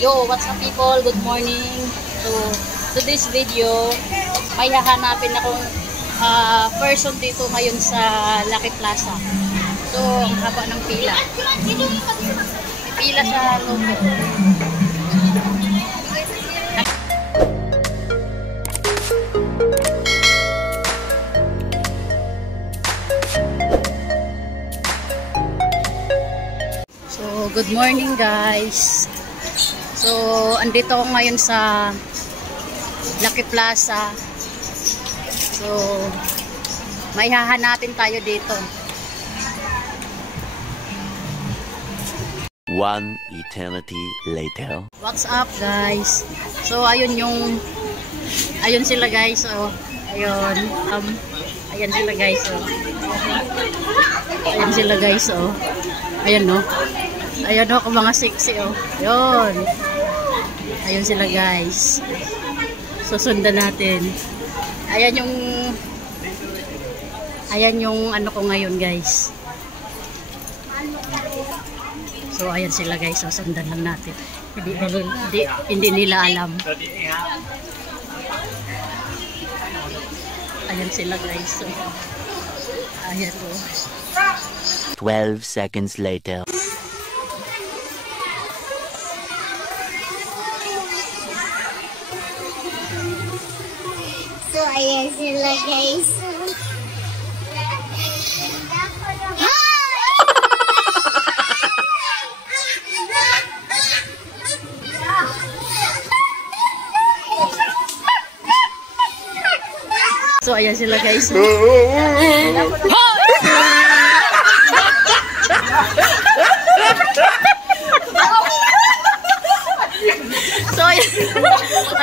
Yo, what's up people? Good morning. So, today's video, may hahanapin akong person dito ngayon sa Lucky Plaza. So, ang haba ng pila. Pila sa logo. So, good morning guys. So, andito ako ngayon sa Lucky Plaza. So, may hahanapin tayo dito. One eternity later. What's up guys? So, ayun sila guys. Oh, ayun. Ayan sila guys. Oh. Ayan sila guys. Oh. Ayan no. Ayan no, kung mga sexy oh. Ayun. Ayun sila guys. Susundan natin. Ayan yung ano ko ngayon guys. So ayan sila guys, susundan lang natin. Hindi nila alam. Ayan sila guys. So, ayan po. 12 seconds later. So, ayan sila guys. So, ayan sila guys. So,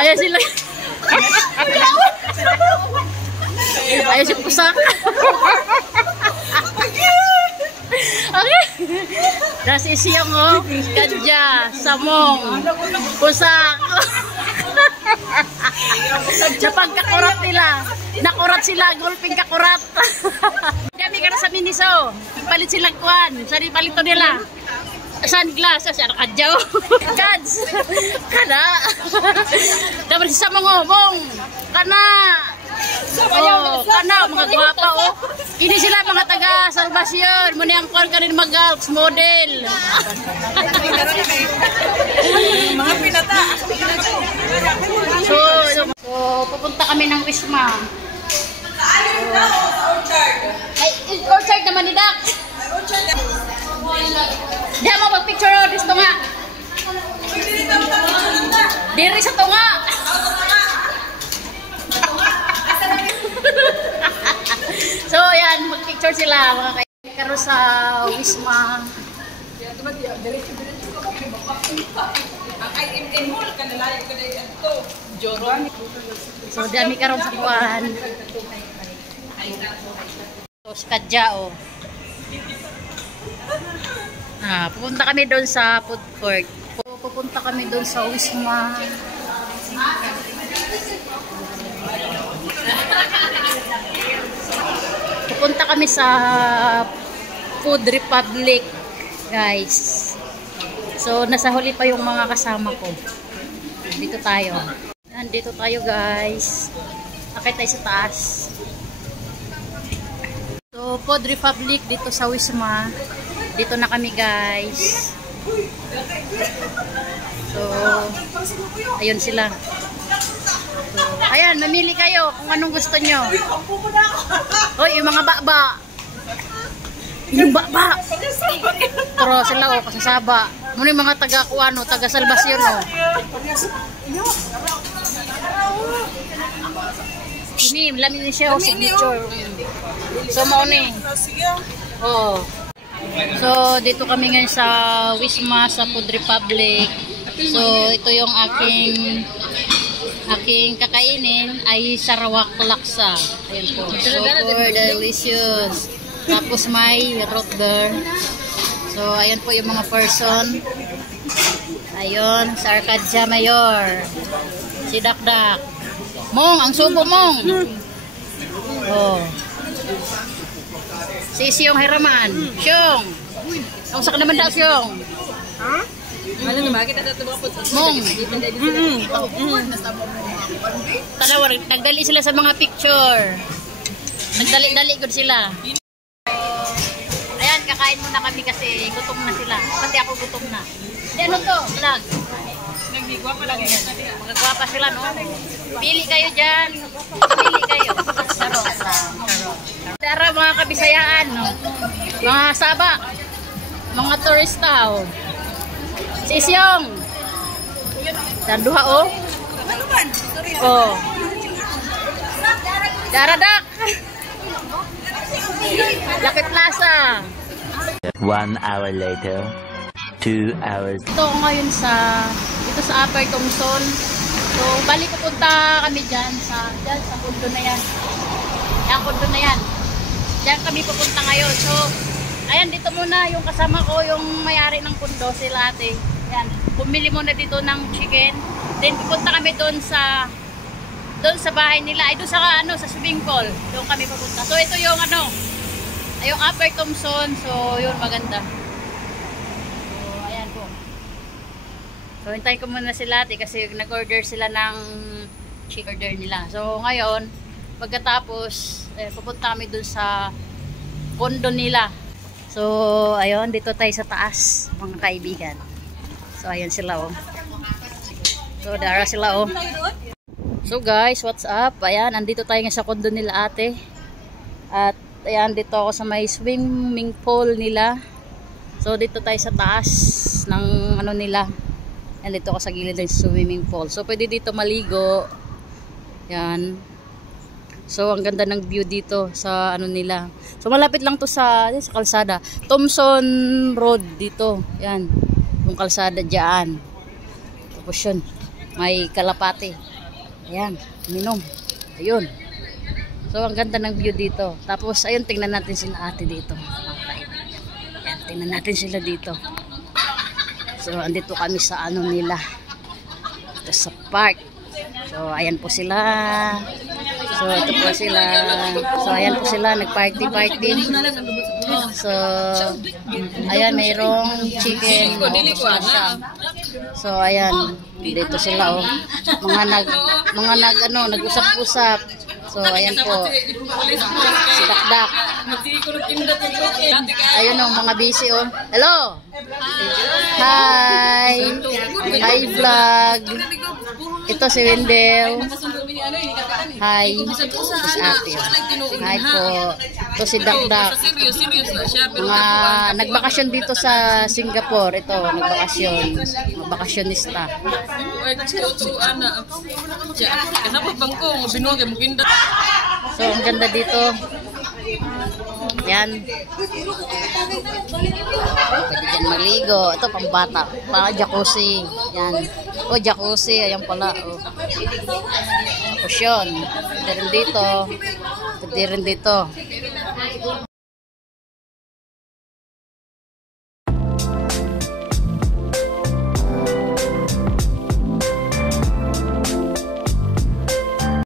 ayan sila. Ayan si Pusak. Okay. Das isiyang oh. Kadya, Samong, Pusak. Napagkakurat nila. Nakurat sila, gulping kakurat. Dami ka na sa Miniso. Palit silang kuhan. Saan palito nila? Sunglasses, ano kadyaw? Kads! Kana! Dapat si Samong mong. Kana! Oh, kana, mga guwapa oh. Kini sila mga taga Salvacion. Muna ang kuhan ka rin mag-alps model. Mga pinata. So, pupunta kami ng Wisma. Ay, orchard naman ni Dak. Diyan mo mag-picture o, dito nga. Diri sa tunga. So, yan, mag-picture sila. Mga karo sa Wisma. So, dami karon sa kuwan. So, si Kadya, oh. Pupunta kami doon sa food court. Pupunta kami doon sa Wisma. Pupunta kami sa Food Republic, guys. So, nasa huli pa yung mga kasama ko. Dito tayo. Nandito tayo, guys. Akit tayo sa taas. So, Food Republic dito sa Wisma. Dito na kami, guys. So, ayun sila. So, ayan, mamili kayo kung anong gusto nyo. Hoy, yung mga baba. Yung baba. Pero sila o, kasasaba. Muna yung mga taga-kuano, taga-Salvacion o. Ini, lamin siya o, signature. So, mauni. Oo. So, dito kami ngayon sa Wisma, sa Food Republic. So, ito yung aking kakainin ay sarawak laksa. Ayan po. Super delicious. Tapos may root beer. So, ayan po yung mga person. Ayun, sa Arcadia Mayor. Si Dakdak. Mong, ang subo mong. Oh. Si Siyong Hiraman. Siyong. Ang sak naman daw Siyong. Ha? Ano na bakit ito mga puto? Mong. Talawa, nagdali sila sa mga picture. Nagdali-dali gud sila. Ayan, kakain muna kami kasi gutom na sila. Pati ako gutom na. Di ano to? Vlog. Nagigwa pa lang yan. Magagwapa sila, no? Pili kayo dyan. Pili kayo. Sarot lang. Tara mga kabisayaan, no? Mga saba. Mga turista, oh. Si Isyong. Danduha, oh. Ano man? Oh. Daradak. Laki Plaza. 1 hour later. 2 hours. Ito ako ngayon dito sa Upper Thompson. So, balik pupunta kami dyan sa pundo na yan. Yan, pundo na yan. Diyan kami pupunta ngayon. So, ayan, dito muna yung kasama ko, yung may-ari ng pundo, sila ate. Yan, bumili muna dito ng chicken. Then, pupunta kami doon sa bahay nila. Ay, doon sa swimming pool. Doon kami pupunta. So, ito yung yung Upper Thompson. So, yun, maganda. So, hintayin ko muna sila ate kasi nag-order sila ng chicken order nila. So, ngayon, pagkatapos, pupunta kami dun sa condo nila. So, ayun, dito tayo sa taas, mga kaibigan. So, ayun sila, oh. So, dara sila, oh. So, guys, what's up? Ayan, andito tayo nga sa condo nila ate. At, ayan, dito ako sa may swimming pool nila. So, dito tayo sa taas ng nila. And dito ako sa gilid ng swimming pool. So, pwede dito maligo. Yan. So, ang ganda ng view dito sa nila. So, malapit lang to sa kalsada. Thompson Road dito. Yan. Yung kalsada dyan. Tapos yun. May kalapate. Ayan. Minom. Ayun. So, ang ganda ng view dito. Tapos, ayun, tingnan natin sila ate dito. Ayan, tingnan natin sila dito. So, andito kami sa nila. Ito sa park. So, ayan po sila. So, ito po sila. So, ayan po sila. Nag-party. So, ayan, mayroong chicken. So, ayan. Dito sila, oh. Nag-usap-usap. So, ayan po. Si Dakdak. Ayun, oh, mga busy, oh. Hello! Hi! Hi, vlog! Ito si Wendell. Hi! Ito si ate. Hi po. Ito si Dakdak. Mga nagbakasyon dito sa Singapore. Ito, nagbakasyon. Bakasyon-bakasyon-ista. So, ang ganda dito. Yan. Pwede dyan maligo. Ito, pambata. Para jacuzzi. Yan. O, jacuzzi. Ayan pala. O. Tapos yun. Pwede rin dito. Pwede rin dito.